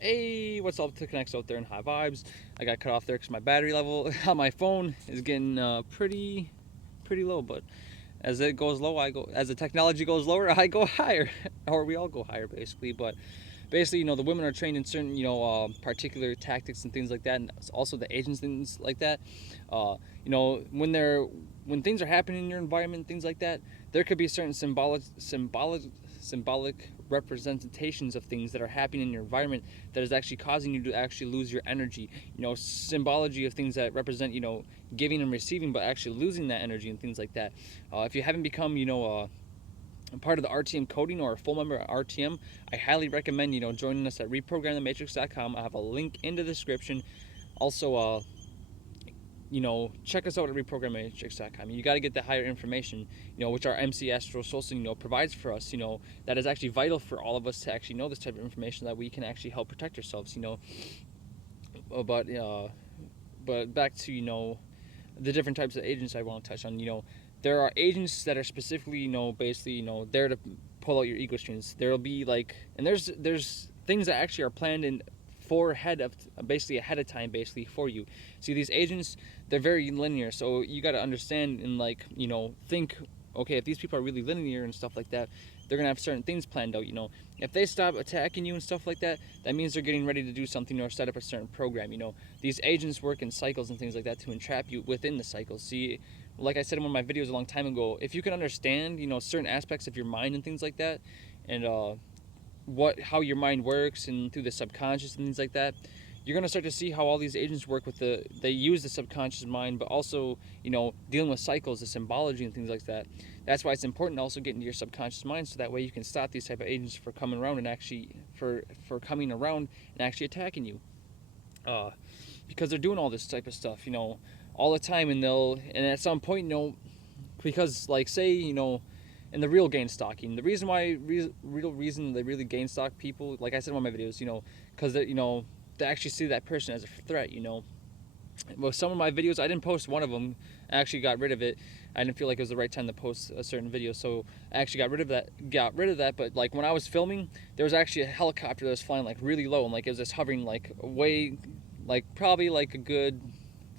Hey, what's up to connects out there in High Vibes? I got cut off there because my battery level on my phone is getting pretty low. But as it goes low, I go. As the technology goes lower, I go higher, or we all go higher, basically. But basically, the women are trained in certain, particular tactics and things like that, and also the agents things like that. When things are happening in your environment, things like that, there could be certain symbolic representations of things that are happening in your environment that is actually causing you to actually lose your energy. Symbology of things that represent, giving and receiving, but actually losing that energy and things like that. If you haven't become, part of the RTM coding or a full member at RTM, I highly recommend joining us at reprogramthematrix.com. I have a link in the description. Also, check us out at reprogramthematrix.com. You got to get the higher information, which our MC Astro Solstice, provides for us. That is actually vital for all of us to actually know this type of information that we can actually help protect ourselves. But but back to the different types of agents I want to touch on. There are agents that are specifically, basically, there to pull out your ego streams. There'll be like, and there's things that actually are planned in for basically ahead of time, basically for you. See, these agents, they're very linear, so you got to understand and like, think, okay, if these people are really linear and stuff like that, they're gonna have certain things planned out. If they stop attacking you and stuff like that, that means they're getting ready to do something or set up a certain program. These agents work in cycles and things like that to entrap you within the cycle. See, like I said in one of my videos a long time ago, if you can understand, certain aspects of your mind and things like that, and how your mind works and through the subconscious and things like that, you're gonna start to see how all these agents work with they use the subconscious mind, but also dealing with cycles, the symbology and things like that. That's why it's important to also get into your subconscious mind, so that way you can stop these type of agents for coming around and actually for coming around and actually attacking you. Uh, because they're doing all this type of stuff, all the time, and at some point, because like say, in the real gain stalking, the reason why real reason they really gain stalk people, like I said in one of my videos, because they actually see that person as a threat. Well, some of my videos, I didn't post one of them. I actually got rid of it. I didn't feel like it was the right time to post a certain video, so I actually got rid of that. But like when I was filming, there was actually a helicopter that was flying like really low, and like it was just hovering like way, like probably like a good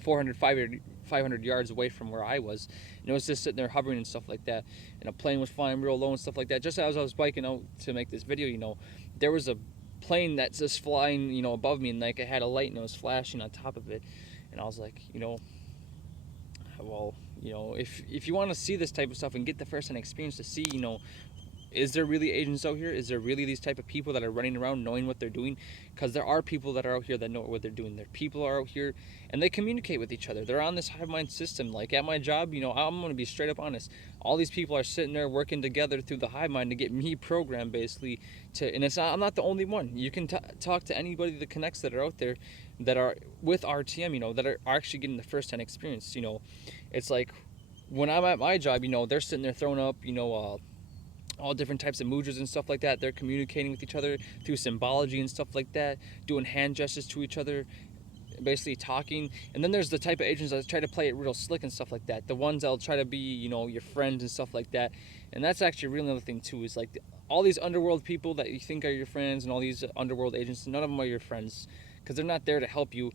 400 500 yards away from where I was, and it was just sitting there hovering and stuff like that. And a plane was flying real low and stuff like that. Just as I was biking out to make this video, there was a plane that's just flying, above me, and like it had a light and it was flashing on top of it. And I was like, well, if you want to see this type of stuff and get the first-hand experience to see, is there really agents out here? Is there really these type of people that are running around knowing what they're doing? Because there are people that are out here that know what they're doing. There people are out here and they communicate with each other. They're on this hive mind system. Like at my job, I'm going to be straight up honest. All these people are sitting there working together through the hive mind to get me programmed, basically. And I'm not the only one. You can talk to anybody that connects that are out there that are with RTM, that are actually getting the first-hand experience. It's like when I'm at my job, they're sitting there throwing up, all different types of mudras and stuff like that. They're communicating with each other through symbology and stuff like that, doing hand gestures to each other, basically talking. And then there's the type of agents that try to play it real slick and stuff like that. The ones that'll try to be, your friends and stuff like that. And that's actually a real another thing too, is like all these underworld people that you think are your friends and all these underworld agents, none of them are your friends, because they're not there to help you.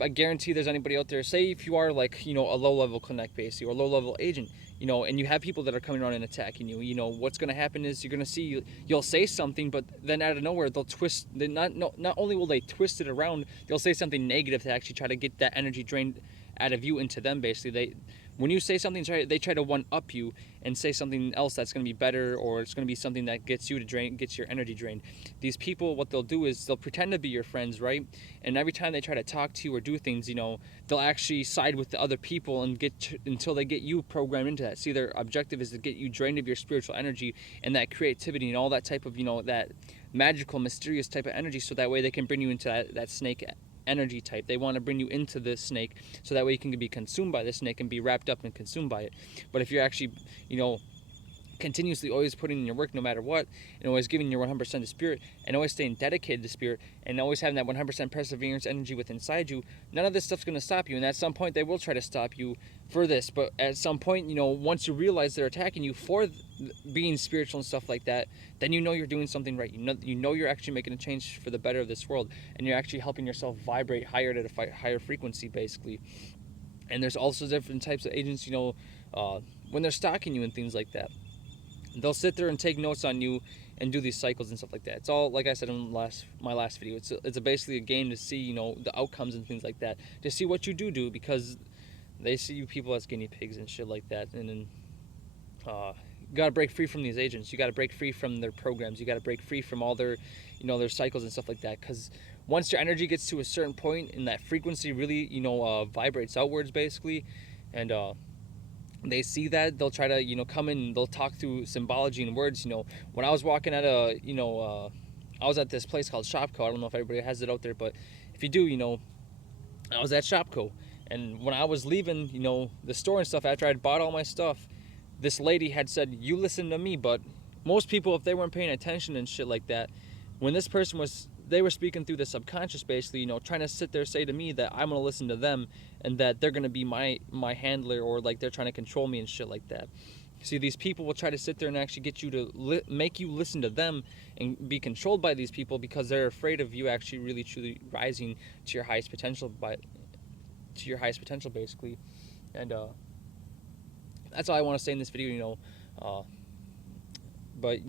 I guarantee there's anybody out there, say if you are like, a low level connect basically, or a low level agent, and you have people that are coming around and attacking you, what's going to happen is you're going to see, you'll say something, but then out of nowhere, they'll twist, not only will they twist it around, they'll say something negative to actually try to get that energy drained out of you into them, basically. When you say something, they try to one up you and say something else that's going to be better, or it's going to be something that gets your energy drained. These people, what they'll do is they'll pretend to be your friends, right? And every time they try to talk to you or do things, they'll actually side with the other people and until they get you programmed into that. See, their objective is to get you drained of your spiritual energy and that creativity and all that type of, that magical, mysterious type of energy, so that way they can bring you into that snake energy type. They want to bring you into the snake, so that way you can be consumed by the snake and be wrapped up and consumed by it. But if you're actually, continuously always putting in your work no matter what, and always giving your 100% to Spirit, and always staying dedicated to Spirit, and always having that 100% perseverance energy within inside you, none of this stuff's going to stop you. And at some point they will try to stop you for this, but at some point, once you realize they're attacking you for being spiritual and stuff like that, then you're doing something right. You're actually making a change for the better of this world, and you're actually helping yourself vibrate higher at a higher frequency, basically. And there's also different types of agents, when they're stalking you and things like that, they'll sit there and take notes on you and do these cycles and stuff like that. It's all, like I said in my last video, it's basically a game to see, the outcomes and things like that, to see what you do, because they see you people as guinea pigs and shit like that. And then you got to break free from these agents. You got to break free from their programs. You got to break free from all their, their cycles and stuff like that, because once your energy gets to a certain point and that frequency really, vibrates outwards, basically, and they see that, they'll try to, come in and they'll talk through symbology and words. When I was walking at I was at this place called Shopko. I don't know if everybody has it out there, but if you do, I was at Shopko. And when I was leaving, the store and stuff, after I'd bought all my stuff, this lady had said, "You listen to me." But most people, if they weren't paying attention and shit like that, when this person they were speaking through the subconscious, basically, trying to sit there say to me that I'm going to listen to them and that they're going to be my handler, or like they're trying to control me and shit like that. See, these people will try to sit there and actually get you to make you listen to them and be controlled by these people, because they're afraid of you actually really truly rising to your highest potential, basically. And that's all I want to say in this video. But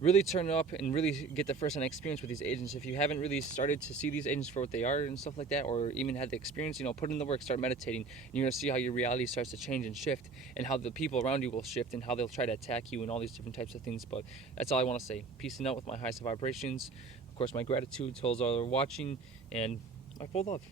really turn up and really get the first-hand experience with these agents. If you haven't really started to see these agents for what they are and stuff like that, or even had the experience, put in the work, start meditating, and you're going to see how your reality starts to change and shift, and how the people around you will shift, and how they'll try to attack you, and all these different types of things. But that's all I want to say. Peace and out with my highest vibrations. Of course, my gratitude to those that are watching, and my full love.